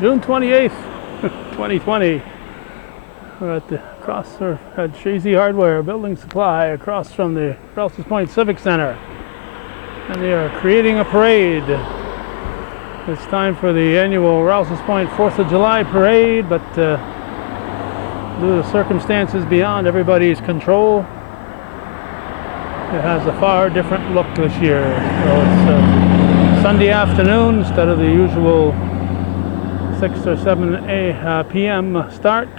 June 28th, 2020. We're at at Shazy Hardware Building Supply across from the Rouses Point Civic Center. And they are creating a parade. It's time for the annual Rouses Point 4th of July parade, but due to circumstances beyond everybody's control, it has a far different look this year. So it's Sunday afternoon instead of the usual 6 or 7 p.m. start.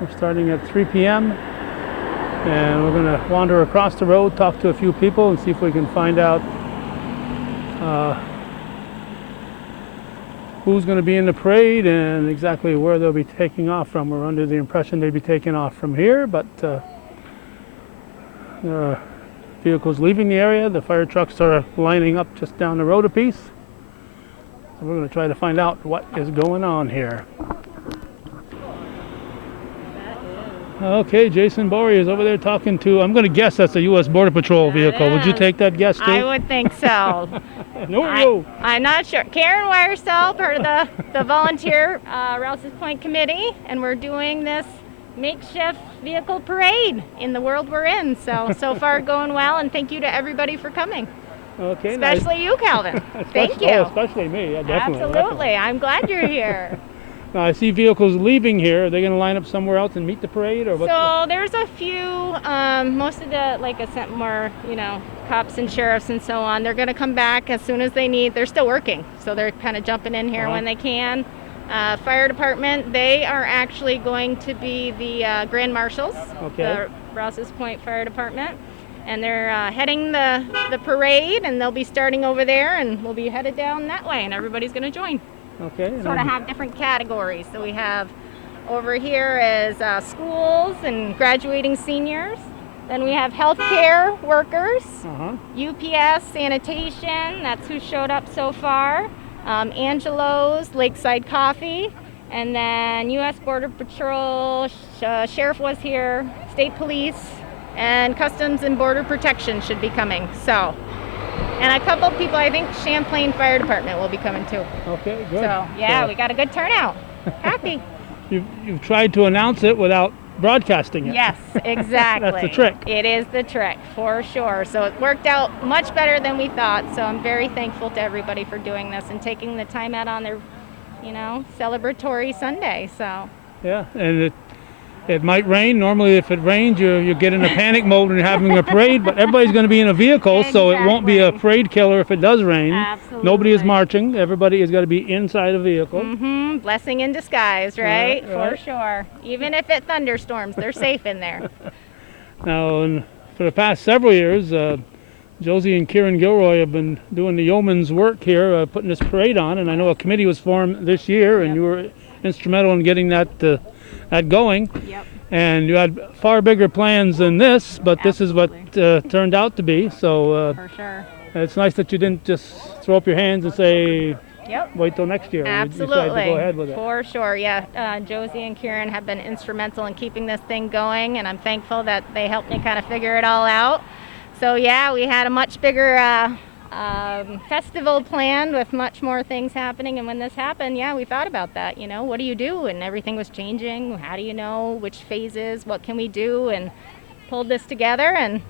We're starting at 3 p.m. and we're going to wander across the road, talk to a few people, and see if we can find out who's going to be in the parade and exactly where they'll be taking off from. We're under the impression they'll be taking off from here, but there are vehicles leaving the area. The fire trucks are lining up just down the road a piece. So we're going to try to find out what is going on here. Okay, Jason Bory is over there talking to, I'm going to guess that's a U.S. Border Patrol vehicle. Would you take that guess too? I would think so. I'm not sure. Karen Weyersell, part of the volunteer Rouses Point Committee, and we're doing this makeshift vehicle parade in the world we're in. So far going well, and thank you to everybody for coming. Okay, especially you, Calvin. Thank you. Especially me, yeah, definitely. Absolutely. I'm glad you're here. Now, I see vehicles leaving here. Are they going to line up somewhere else and meet the parade, or what? So there's a few, most of the, more, cops and sheriffs and so on. They're going to come back as soon as they need. They're still working, so they're kind of jumping in here when they can. Fire department, they are actually going to be the Grand Marshals, the Rouses Point Fire Department. And they're heading the parade, and they'll be starting over there, and we'll be headed down that way, and everybody's going to join. Okay. Sort of have different categories. So we have over here is schools and graduating seniors. Then we have healthcare workers, UPS, sanitation, that's who showed up so far. Angelo's, Lakeside Coffee, and then U.S. Border Patrol, Sheriff was here, State Police, and Customs and Border Protection should be coming. So. And a couple people, I think Champlain Fire Department will be coming too. Okay, good. So, yeah, we got a good turnout. Happy. You've tried to announce it without broadcasting it. Yes, exactly. That's the trick. It is the trick, for sure. So it worked out much better than we thought. So I'm very thankful to everybody for doing this and taking the time out on their, celebratory Sunday. So. Yeah, and it might rain. Normally, if it rains, you get in a panic mode when you're having a parade, but everybody's going to be in a vehicle, so it won't be a parade killer if it does rain. Absolutely. Nobody is marching. Everybody has got to be inside a vehicle. Blessing in disguise, right? For sure. Even if it thunderstorms, they're safe in there. Now, for the past several years, Josie and Kieran Gilroy have been doing the yeoman's work here, putting this parade on, and I know a committee was formed this year, and you were instrumental in getting that going. Yep. And you had far bigger plans than this, but this is what turned out to be. So for sure. It's nice that you didn't just throw up your hands and say, wait till next year. Absolutely. You decided to go ahead with it. For sure, yeah. Josie and Kieran have been instrumental in keeping this thing going, and I'm thankful that they helped me kind of figure it all out. So yeah, we had a much bigger festival planned with much more things happening, and when this happened, we thought about that. What do you do? And everything was changing. How do you know which phases? What can we do? And pulled this together, and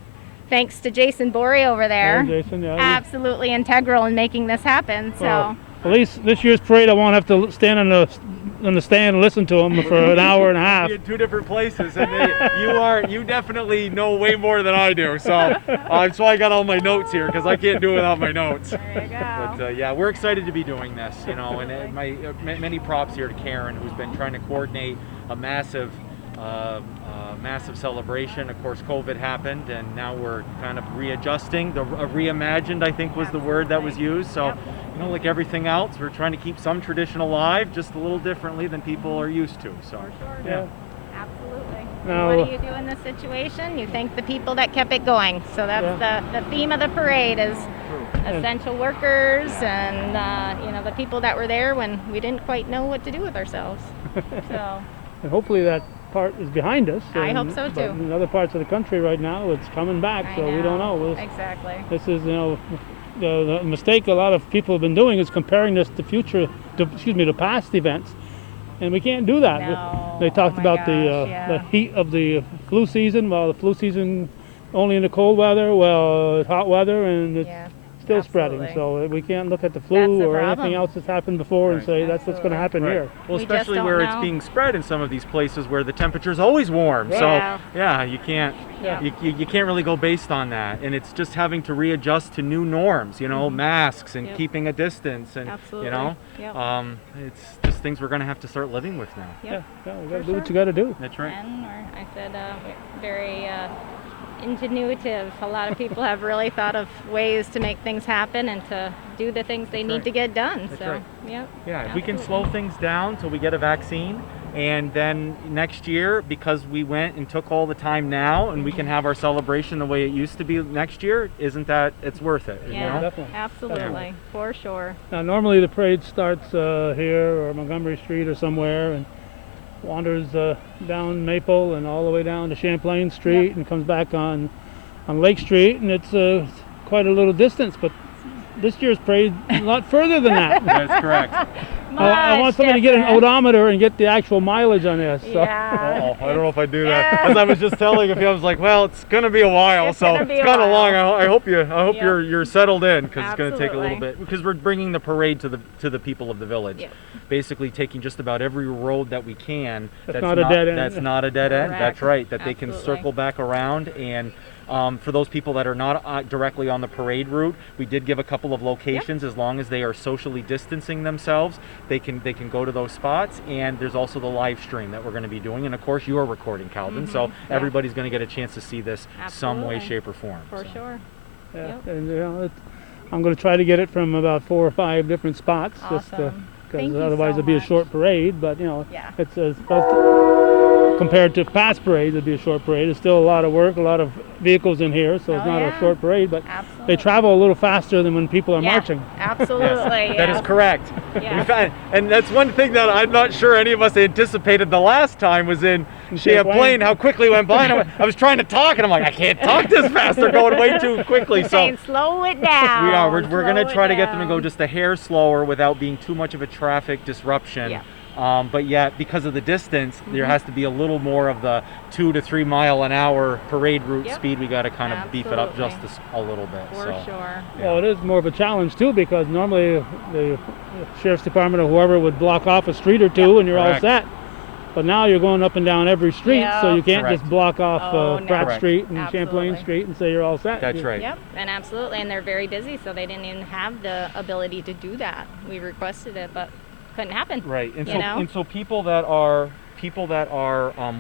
thanks to Jason Bory over there, Jason, absolutely integral in making this happen. So at least this year's parade, I won't have to stand on the stand and listen to them for an hour and a half. In two different places, and you definitely know way more than I do. So that's why I got all my notes here, because I can't do it without my notes. There you go. But we're excited to be doing this, and many props here to Karen, who's been trying to coordinate a massive celebration. Of course, COVID happened, and now we're kind of readjusting. Reimagined, I think, was the word that was used. So, like everything else, we're trying to keep some tradition alive, just a little differently than people are used to. So, for sure. Yeah. Absolutely. Now, what do you do in this situation? You thank the people that kept it going. So that's the theme of the parade is essential workers and the people that were there when we didn't quite know what to do with ourselves. So. And hopefully that part is behind us. I hope so too. But in other parts of the country right now, it's coming back, so we don't know. Exactly. This is, the mistake a lot of people have been doing is comparing this to past events and we can't do that. No. They talked Oh my about gosh, yeah. the heat of the flu season. Well, the flu season only in the cold weather. Well, it's hot weather, and it's Yeah. still Absolutely. spreading. So we can't look at the That's flu the or anything problem. else that's happened before and Right. say that's what's going to happen here. Well, We just especially don't where it's know. being spread in some of these places where the temperature's always warm. Yeah. So yeah, you can't Yeah. you can't really go based on that. And it's just having to readjust to new norms, you know, masks and Yep. keeping a distance and Absolutely. you know, Yep. it's just things we're going to have to start living with now. Yep. Yeah, you got For to do what sure. you got to do. That's right. And I said very ingenuitive. A lot of people have really thought of ways to make things happen and to do the things they That's need right. to get done. That's so, right. yep. Yeah, if we can Absolutely. slow things down till we get a vaccine, and then next year, because we went and took all the time now, and we can have our celebration the way it used to be next year, isn't that, it's worth it, you Yeah, know? Definitely. absolutely, for sure. Now, normally the parade starts here or Montgomery Street or somewhere and wanders down Maple and all the way down to Champlain Street and comes back on Lake Street, and it's quite a little distance, but this year's parade a lot further than that. That's correct. I want Much somebody to get an different. odometer and get the actual mileage on this. So. Yeah. I don't know if I do that. As I was just telling you, I was like, well, it's gonna be a while, It's so gonna be it's a kind of while. long. I hope Yep. you're settled in, because it's gonna take a little Absolutely. bit, because we're bringing the parade to the people of the village. Yep. Basically taking just about every road that we can. That's not a dead end. That's not a dead end. That's Correct. right. That they can Absolutely. circle back around. And for those people that are not directly on the parade route, we did give a couple of locations. As long as they are socially distancing themselves, they can go to those spots. And there's also the live stream that we're going to be doing. And of course, you are recording, Calvin. So Yeah. everybody's going to get a chance to see this some way, Absolutely. shape, or form. For So. sure. Yeah, Yep. and I'm going to try to get it from about 4 or 5 different spots, Awesome. Thank because you otherwise so it'd be a much. short parade. But Yeah. it's compared to past parades, it'd be a short parade. It's still a lot of work, a lot of vehicles in here, so it's Oh, not yeah. a short parade. But Absolutely. they travel a little faster than when people are Yeah, marching. Absolutely. Yes, that yeah. is correct. Yeah. In fact, and that's one thing that I'm not sure any of us anticipated the last time was in Champlain, how quickly it went by. And I was trying to talk, and I'm like, I can't talk this fast. They're going way too quickly. So Saying, slow it down. we are. We're going Slow to it try to get them to go down. just a hair slower without being too much of a traffic disruption. Yeah. But yet, because of the distance, Mm-hmm. there has to be a little more of the 2 to 3 mile an hour parade route Yep. speed. We got to kind of beef it up just Absolutely. a little bit. For so. sure. Well, it is more of a challenge too, because normally the sheriff's department or whoever would block off a street or two, and you're all Correct. set. But now you're going up and down every street, so Yeah. you can't Correct. just block off Oh, no. Pratt Correct. Street and Champlain Absolutely. Street and say you're all set. That's right. Yep, and absolutely, and they're very busy, so they didn't even have the ability to do that. We requested it, but couldn't happen. Right, and You so know? and so people that are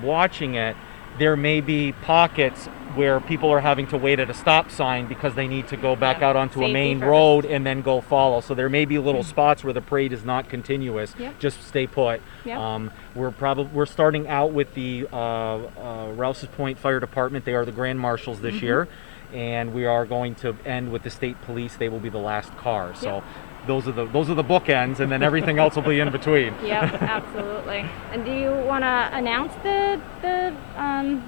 watching it, there may be pockets where people are having to wait at a stop sign because they need to go back Yeah. out onto a Safety main first. road and then go follow. So there may be little spots where the parade is not continuous. Yep. Just stay put. Yep. We're starting out with the Rouses Point Fire Department. They are the grand marshals this Mm-hmm. year, and we are going to end with the state police. They will be the last car. So. Yep. Those are the bookends, and then everything else will be in between. Yep, absolutely. And do you want to announce the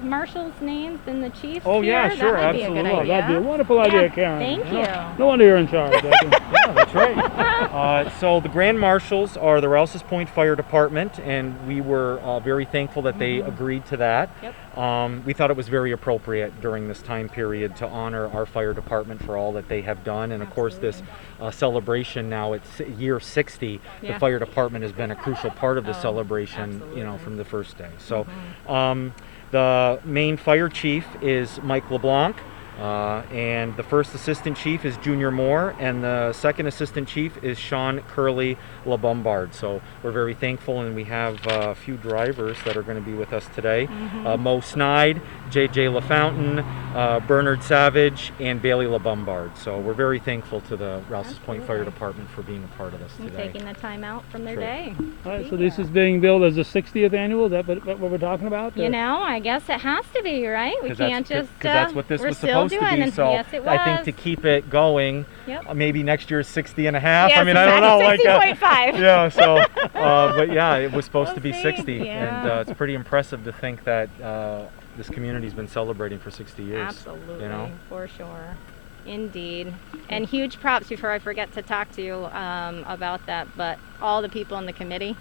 marshals' names and the chiefs? Oh, yeah, here? sure, that might Be a absolutely. good Oh, idea. that'd be a wonderful idea, Yeah, Karen. Thank you. No wonder you're in charge. Yeah, that's right. So the Grand Marshals are the Rouses Point Fire Department, and we were very thankful that they agreed to that. Yep. We thought it was very appropriate during this time period to honor our fire department for all that they have done, and of course this celebration now, it's year 60. The Yeah. fire department has been a crucial part of the Oh, celebration, absolutely. from the first day. So the main fire chief is Mike LeBlanc. And the first assistant chief is Junior Moore, and the second assistant chief is Sean Curley LaBombard. So we're very thankful, and we have a few drivers that are going to be with us today. Mo Snide, JJ LaFountain, Bernard Savage, and Bailey LaBombard. So we're very thankful to the Rouses Point Fire Absolutely. Department for being a part of this And today. taking the time out from their Sure. day. All right, Be so this here. is being billed as the 60th annual. Is that what we're talking about? You know, I guess it has to be, right? We 'Cause can't that's, just. 'cause that's what this we're was still supposed to doing, be. and So yes, it was. I think to keep it going, Yep. maybe next year's 60 and a half. Yes, I mean, I don't know. exactly. Like, 60.5. yeah, so, but yeah, it was supposed to be We'll see. 60, Yeah. and it's pretty impressive to think that this community's been celebrating for 60 years. Absolutely, You know? for sure. Indeed. And huge props before I forget to talk to you about that, but all the people in the committee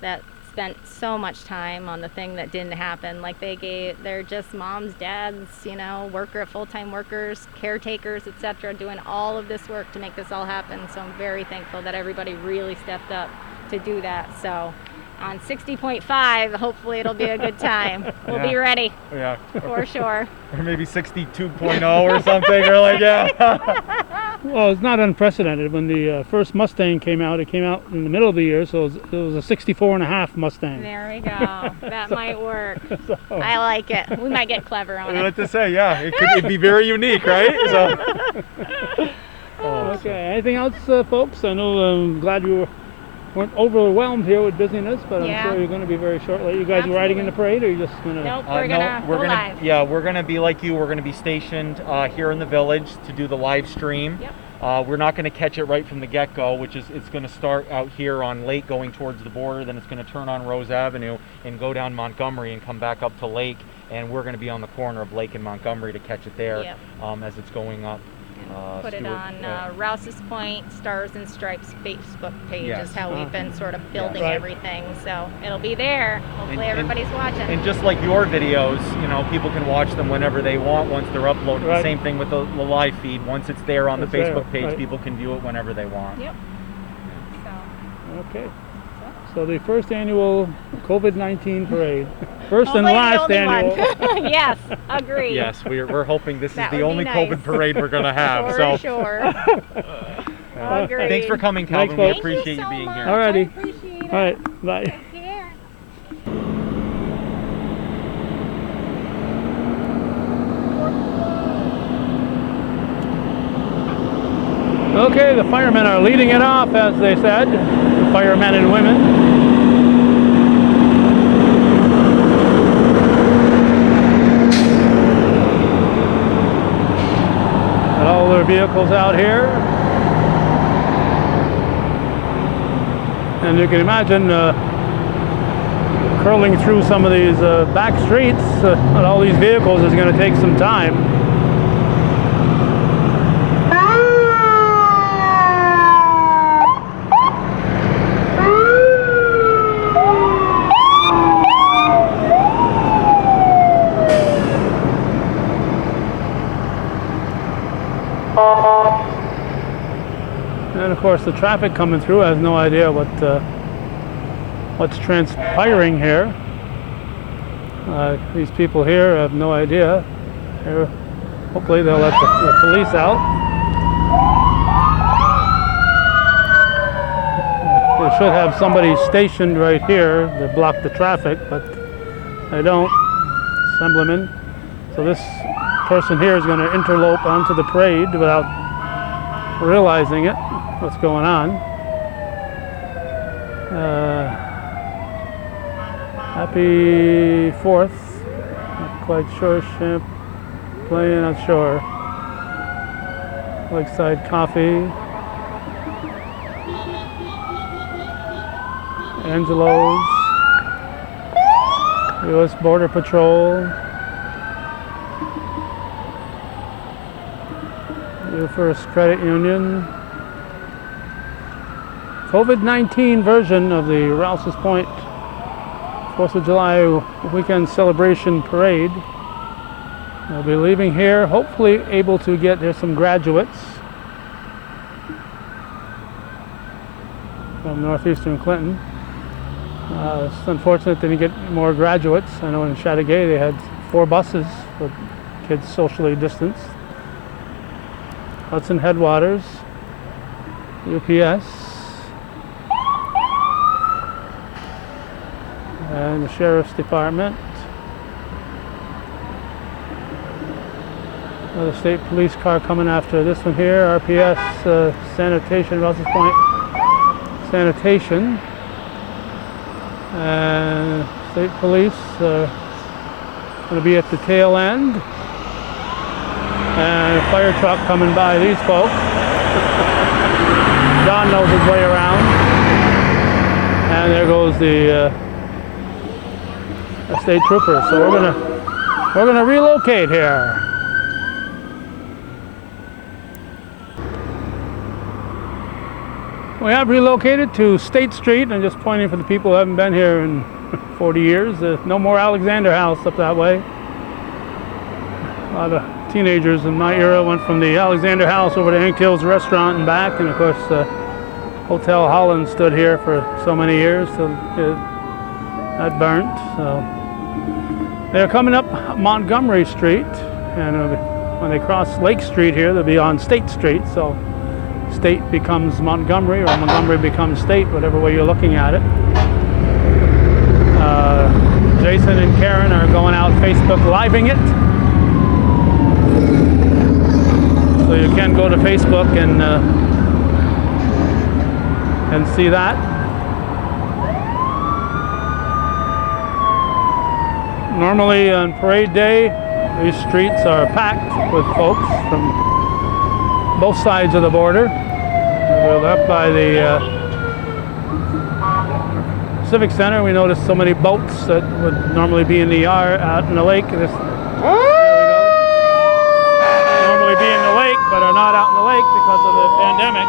that spent so much time on the thing that didn't happen. Like they're just moms, dads, you know, full-time workers, caretakers, etc., doing all of this work to make this all happen. So I'm very thankful that everybody really stepped up to do that. So on 60.5, hopefully it'll be a good time. We'll be ready. Yeah. For sure. Or maybe 62.0 or something, or like, yeah. Well, it's not unprecedented. When the first Mustang came out, it came out in the middle of the year, so it was a 64.5 Mustang. There we go. That might work. So, I like it. We might get clever on it. What to say, yeah. It'd be very unique, right? So. Okay, anything else, folks? I know I'm glad you weren't overwhelmed here with busyness, but I'm sure you're going to be very shortly. You guys riding in the parade, or are you just going to? Nope, we're going to live. Yeah, we're going to be like you. We're going to be stationed here in the village to do the live stream. Yep. We're not going to catch it right from the get-go, which is it's going to start out here on Lake going towards the border, then it's going to turn on Rose Avenue and go down Montgomery and come back up to Lake, and we're going to be on the corner of Lake and Montgomery to catch it there as it's going up. Put it on Rouses Point Stars and Stripes Facebook page is how we've been sort of building everything. So it'll be there. Hopefully everybody's watching. And just like your videos, you know, people can watch them whenever they want once they're uploaded. The same thing with the live feed. Once it's there on the Facebook page, people can view it whenever they want. Yep. So. Okay. So the first annual COVID-19 parade. First and last annual. Yes, agreed. Yes, we're hoping this is the only COVID parade we're going to have. For sure. Agreed. Thanks for coming, Calvin. We appreciate you being here. Alrighty. I appreciate it. All right. Bye. Take care. Okay, the firemen are leading it off, as they said. The firemen and women. Got all their vehicles out here. And you can imagine curling through some of these back streets on all these vehicles is going to take some time. And of course, the traffic coming through has no idea what's transpiring here. These people here have no idea. Hopefully, they'll let the police out. They should have somebody stationed right here to block the traffic, but they don't. Assemblyman. So this person here is going to interlope onto the parade without realizing it, what's going on. Happy 4th. Not quite sure. Champlain, not sure. Lakeside Coffee. Angelo's. U.S. Border Patrol. First Credit Union. COVID-19 version of the Rouses Point 4th of July weekend celebration parade. They'll be leaving here, hopefully able to get there some graduates from Northeastern Clinton. It's unfortunate they didn't get more graduates. I know in Chateauguay they had 4 buses with kids socially distanced. Hudson Headwaters, UPS, and the Sheriff's Department. Another state police car coming after this one here, RPS Sanitation, Rouses Point Sanitation. And state police going to be at the tail end. And a fire truck coming by these folks. John knows his way around. And there goes the state troopers. So we're gonna relocate here. We have relocated to State Street. I'm just pointing for the people who haven't been here in 40 years. No more Alexander House up that way. A lot of teenagers in my era went from the Alexander House over to Ink Hills Restaurant and back, and of course Hotel Holland stood here for so many years till that burnt. So they're coming up Montgomery Street, and when they cross Lake Street here, they'll be on State Street. So State becomes Montgomery, or Montgomery becomes State, whatever way you're looking at it. Jason and Karen are going out Facebook Living it. So you can go to Facebook and see that. Normally on parade day, these streets are packed with folks from both sides of the border. We're up by the Civic Center. We noticed so many boats that would normally be in the yard out in the lake. There we go. Normally be in the lake, but are not out in the lake because of the pandemic.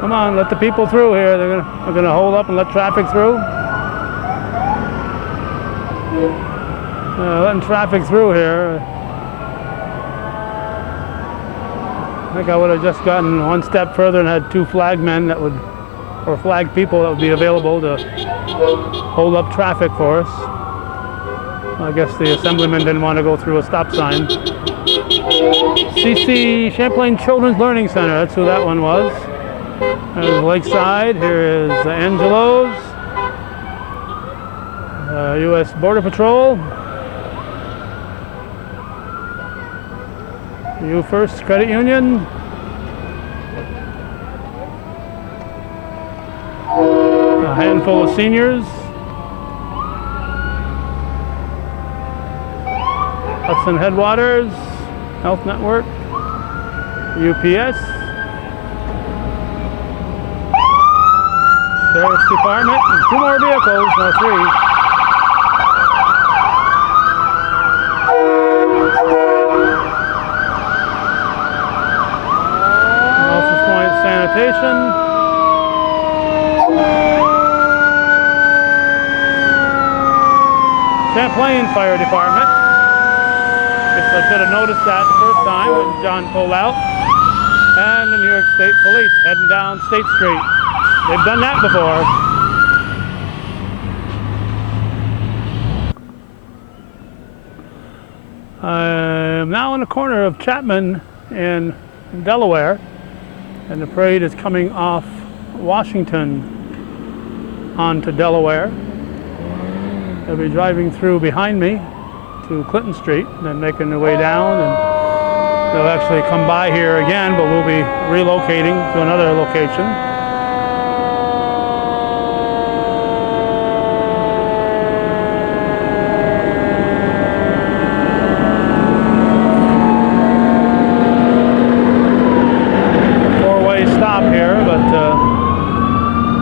Come on, let the people through here. They're gonna hold up and let traffic through. Letting traffic through here. I think I would have just gotten one step further and had two flag men that would, or flag people that would be available to hold up traffic for us. I guess the assemblyman didn't want to go through a stop sign. CC Champlain Children's Learning Center, that's who that one was. There's Lakeside, here is Angelo's, U.S. Border Patrol, U First Credit Union, a handful of seniors, Hudson Headwaters, Health Network, UPS, Sheriff's Department, and two more vehicles, no, three. Rouses Point Sanitation. Champlain Fire Department. Guess I should have noticed that the first time when John pulled out. And the New York State Police heading down State Street. They've done that before. I'm now in the corner of Chapman in Delaware, and the parade is coming off Washington onto Delaware. They'll be driving through behind me to Clinton Street, and then making their way down, and they'll actually come by here again, but we'll be relocating to another location.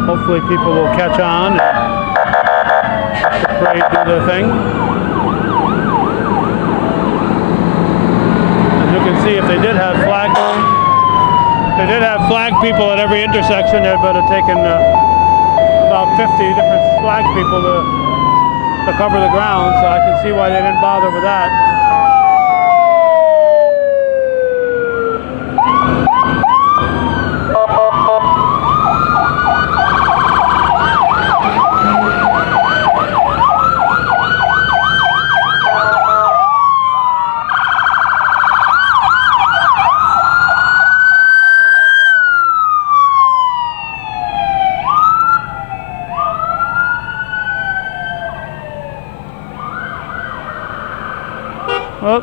Hopefully people will catch on and the parade do their thing. As you can see, if they did have flag people at every intersection, they would have taken about 50 different flag people to cover the ground, so I can see why they didn't bother with that. Oh,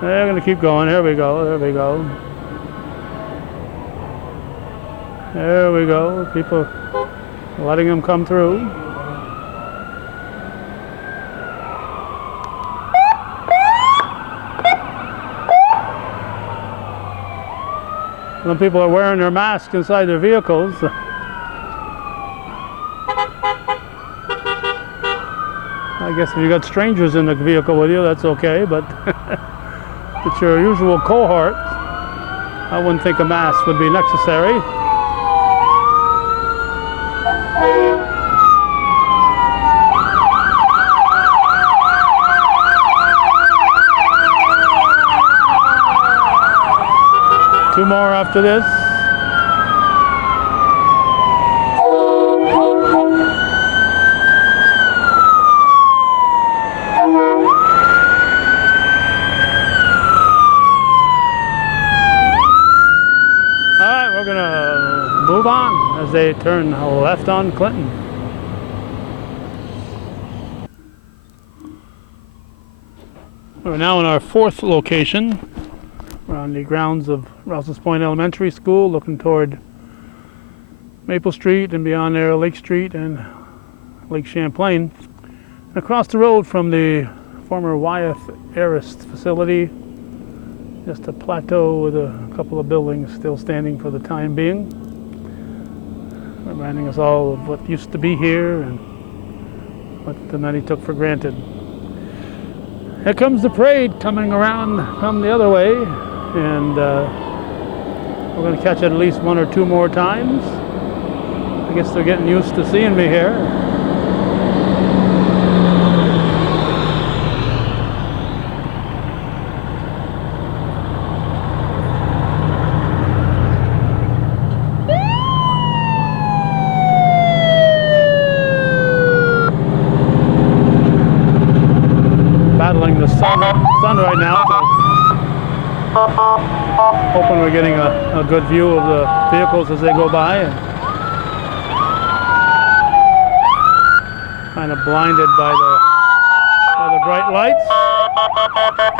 they're going to keep going. Here we go. There we go. There we go. People letting them come through. Some people are wearing their masks inside their vehicles. I guess if you got strangers in the vehicle with you, that's okay, but if it's your usual cohort, I wouldn't think a mask would be necessary. Two more after this. Alright, we're gonna move on as they turn left on Clinton. We're now in our fourth location. We're on the grounds of Rouses Point Elementary School, looking toward Maple Street and beyond there Lake Street and Lake Champlain. And across the road from the former Wyeth Arist facility, just a plateau with a couple of buildings still standing for the time being, reminding us all of what used to be here and what the many took for granted. Here comes the parade coming around from the other way, and we're going to catch it at least one or two more times. I guess they're getting used to seeing me here. Battling the sun right now, so hoping we're getting a good view of the vehicles as they go by, and kind of blinded by the bright lights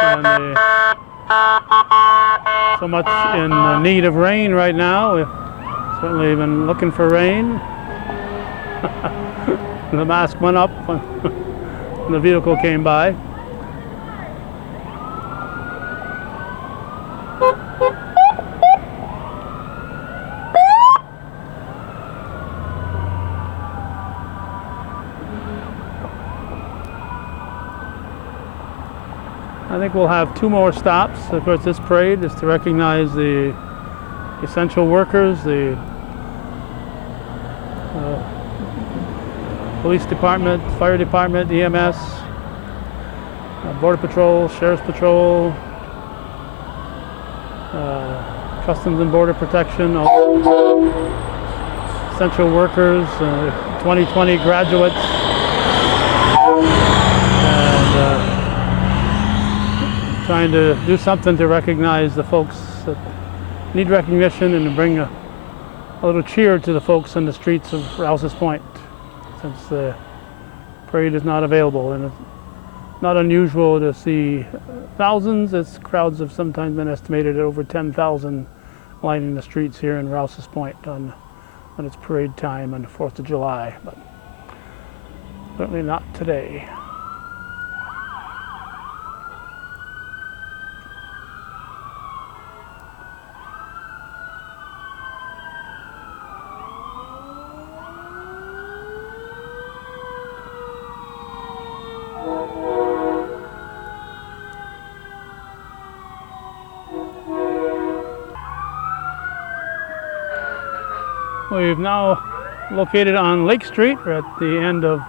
and so much in need of rain right now. We've certainly been looking for rain. The mask went up when the vehicle came by. I think we'll have two more stops. Of course, this parade is to recognize the essential workers, the police department, fire department, EMS, border patrol, sheriff's patrol, customs and border protection, all essential workers, 2020 graduates, and trying to do something to recognize the folks that need recognition and to bring a little cheer to the folks in the streets of Rouses Point, since the parade is not available. And it's not unusual to see thousands. Crowds have sometimes been estimated at over 10,000 lining the streets here in Rouses Point when it's parade time on the 4th of July, but certainly not today. We've now located on Lake Street. We're at the end of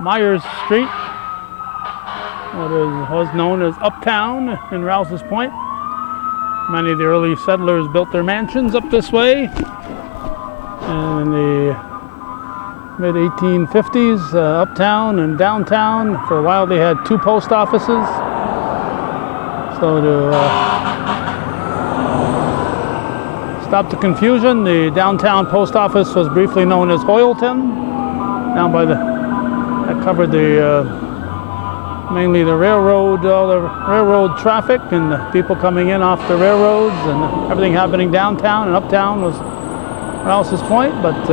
Myers Street, what was known as Uptown in Rouses Point. Many of the early settlers built their mansions up this way. And in the mid-1850s, uptown and downtown, for a while they had two post offices. So to stop the confusion, the downtown post office was briefly known as Hoyleton, down by that covered the mainly the railroad, all the railroad traffic and the people coming in off the railroads and everything happening downtown and uptown was Rouses Point. But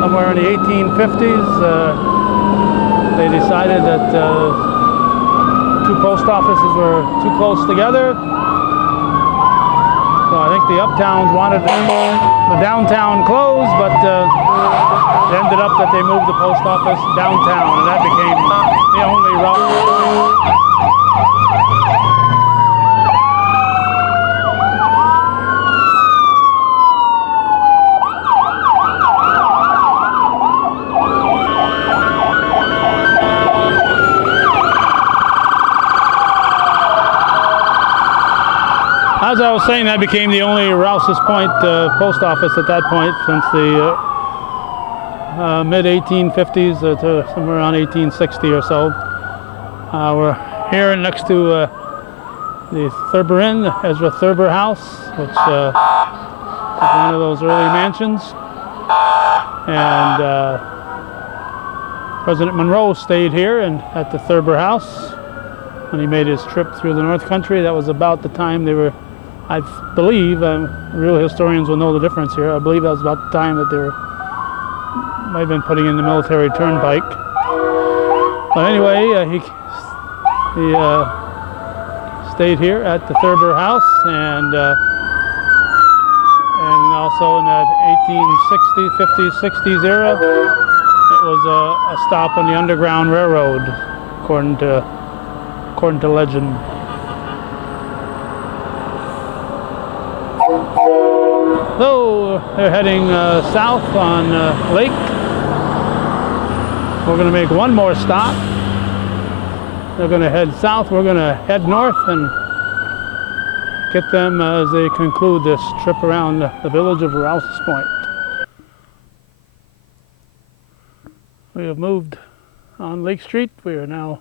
somewhere in the 1850s, they decided that two post offices were too close together. So I think the uptowns wanted the downtown closed, but it ended up that they moved the post office downtown, and that became the only route. As I was saying, that became the only Rouses Point post office at that point since the mid-1850s to somewhere around 1860 or so. We're here next to the Thurber Inn, the Ezra Thurber House, which is one of those early mansions. And President Monroe stayed here and at the Thurber House when he made his trip through the North Country. That was about the time they were, I believe, real historians will know the difference here. I believe that was about the time that they were, might have been putting in the military turnpike. But anyway, he stayed here at the Thurber House, and also in that 1860s, 50s, 60s era, it was a stop on the Underground Railroad, according to legend. So they're heading south on Lake. We're going to make one more stop. They're going to head south. We're going to head north and get them as they conclude this trip around the village of Rouses Point. We have moved on Lake Street. We are now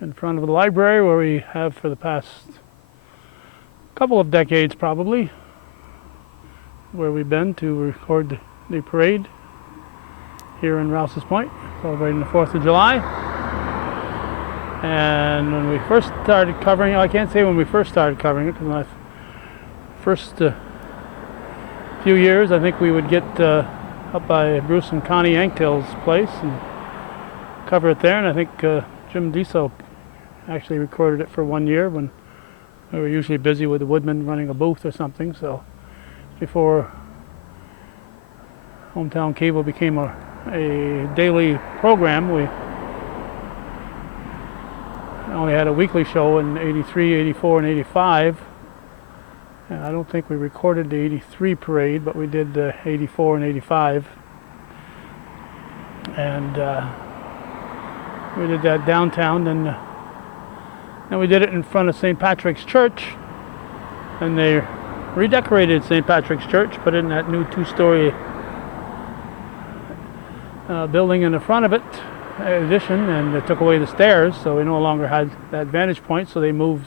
in front of the library where we have for the past couple of decades probably, where we've been to record the parade here in Rouses Point, celebrating the 4th of July. And when we first started covering it, I can't say when we first started covering it, because my first few years, I think we would get up by Bruce and Connie Yanktill's place and cover it there. And I think Jim Deso actually recorded it for 1 year when we were usually busy with the woodman running a booth or something. So before Hometown Cable became a daily program, we only had a weekly show in 83, 84, and 85. And I don't think we recorded the 83 parade, but we did 84 and 85. And we did that downtown, and we did it in front of St. Patrick's Church. And they redecorated St. Patrick's Church, put in that new 2-story building in the front of it, addition, and they took away the stairs, so we no longer had that vantage point, so they moved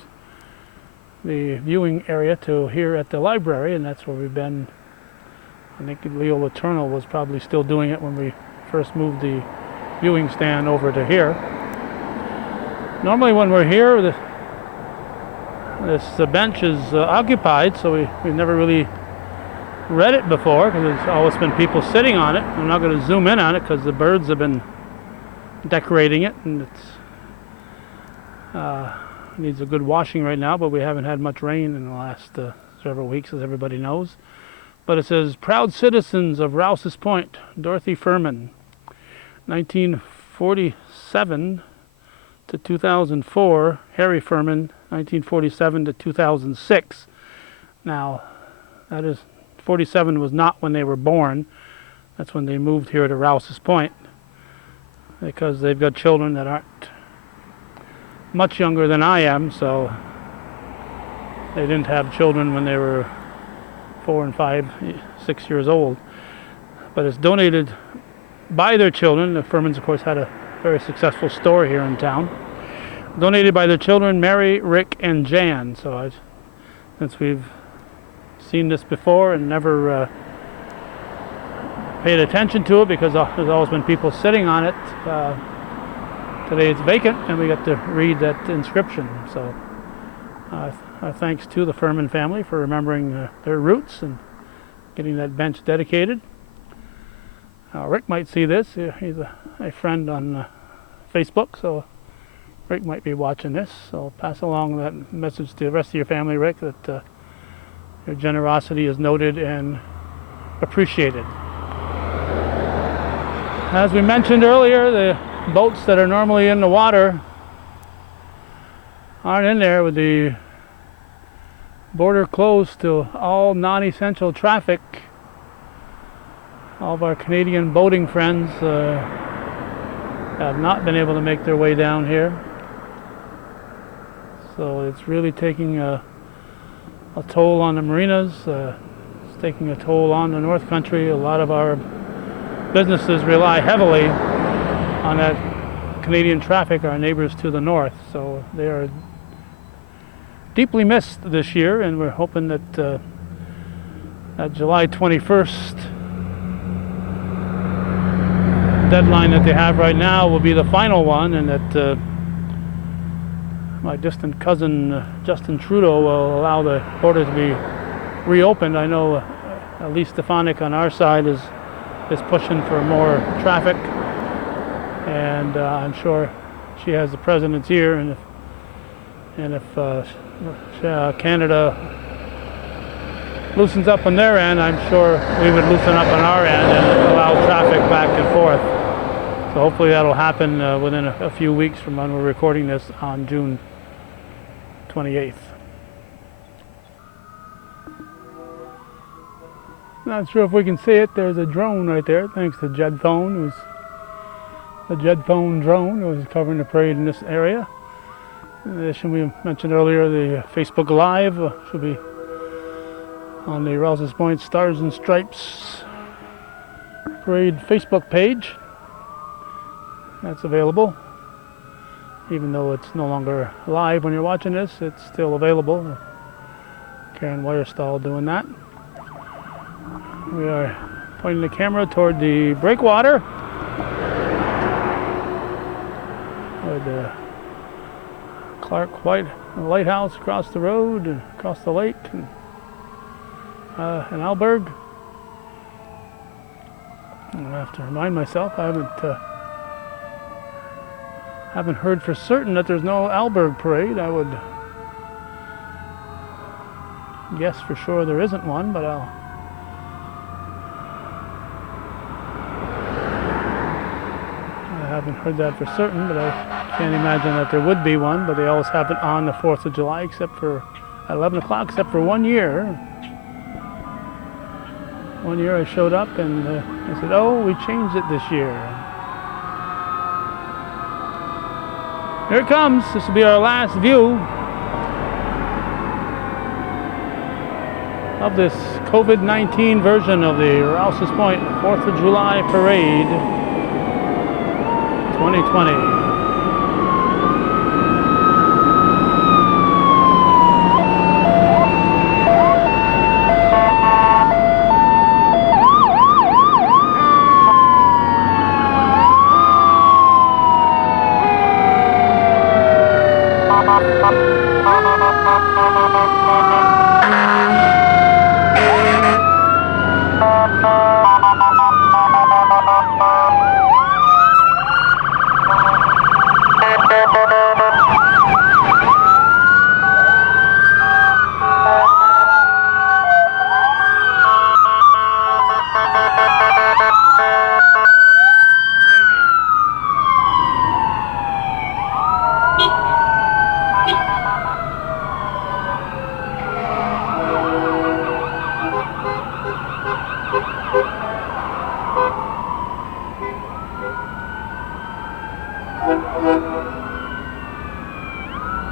the viewing area to here at the library, and that's where we've been. I think Leo Letourneau was probably still doing it when we first moved the viewing stand over to here. Normally when we're here, this bench is occupied, so we've never really read it before, because there's always been people sitting on it. I'm not going to zoom in on it because the birds have been decorating it, and it's needs a good washing right now, but we haven't had much rain in the last several weeks, as everybody knows. But it says, "Proud citizens of Rouses Point, Dorothy Furman, 1947 to 2004, Harry Furman, 1947 to 2006. Now, that is, 47 was not when they were born. That's when they moved here to Rouses Point, because they've got children that aren't much younger than I am, so they didn't have children when they were 4 and 5, 6 years old. But it's donated by their children. The Furmans, of course, had a very successful store here in town. Donated by their children, Mary, Rick, and Jan. So since we've seen this before and never paid attention to it, because there's always been people sitting on it, today it's vacant, and we got to read that inscription. So our thanks to the Furman family for remembering their roots and getting that bench dedicated. Rick might see this. He's a friend on Facebook, so Rick might be watching this. So pass along that message to the rest of your family, Rick, that your generosity is noted and appreciated. As we mentioned earlier, the boats that are normally in the water aren't in there with the border closed to all non-essential traffic. All of our Canadian boating friends have not been able to make their way down here. So it's really taking a toll on the marinas. It's taking a toll on the North Country. A lot of our businesses rely heavily on that Canadian traffic, our neighbors to the north. So they are deeply missed this year, and we're hoping that that July 21st deadline that they have right now will be the final one, and that my distant cousin Justin Trudeau will allow the border to be reopened. I know Elise Stefanik on our side is pushing for more traffic, and I'm sure she has the president's ear, and if Canada loosens up on their end, I'm sure we would loosen up on our end and allow traffic back and forth. So hopefully that'll happen within a few weeks from when we're recording this on June 28th. Not sure if we can see it. There's a drone right there, thanks to Jed Phone, the Jed Phone drone was covering the parade in this area. In addition, we mentioned earlier the Facebook Live should be on the Rouses Point Stars and Stripes Parade Facebook page. That's available. Even though it's no longer live when you're watching this, it's still available. Karen Weierstahl doing that. We are pointing the camera toward the breakwater with the Clark White Lighthouse across the road and across the lake, and Alberg. I have to remind myself I haven't heard for certain that there's no Alberg parade. I would guess for sure there isn't one, but I haven't heard that for certain, but I can't imagine that there would be one. But they always have it on the 4th of July, except for at 11 o'clock, except for 1 year. One year I showed up and I said, oh, we changed it this year. Here it comes. This will be our last view of this COVID-19 version of the Rouses Point 4th of July Parade 2020.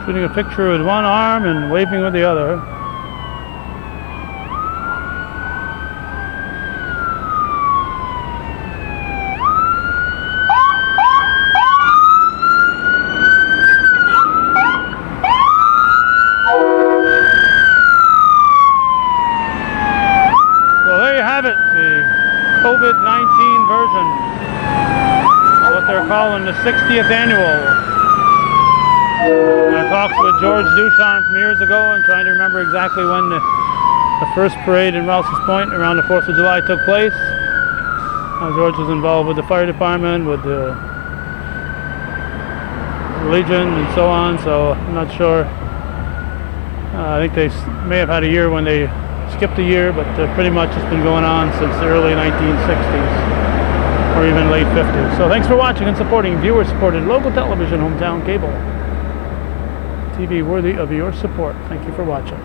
Shooting a picture with one arm and waving with the other. So there you have it, the COVID-19 version of what they're calling the 60th annual. I talked with George Ducharme from years ago and trying to remember exactly when the first parade in Rouses Point around the 4th of July took place. George was involved with the fire department, with the Legion and so on, so I'm not sure. I think they may have had a year when they skipped a year, but pretty much it's been going on since the early 1960s or even late 50s. So thanks for watching and supporting viewer-supported local television, hometown cable. TV worthy of your support. Thank you for watching.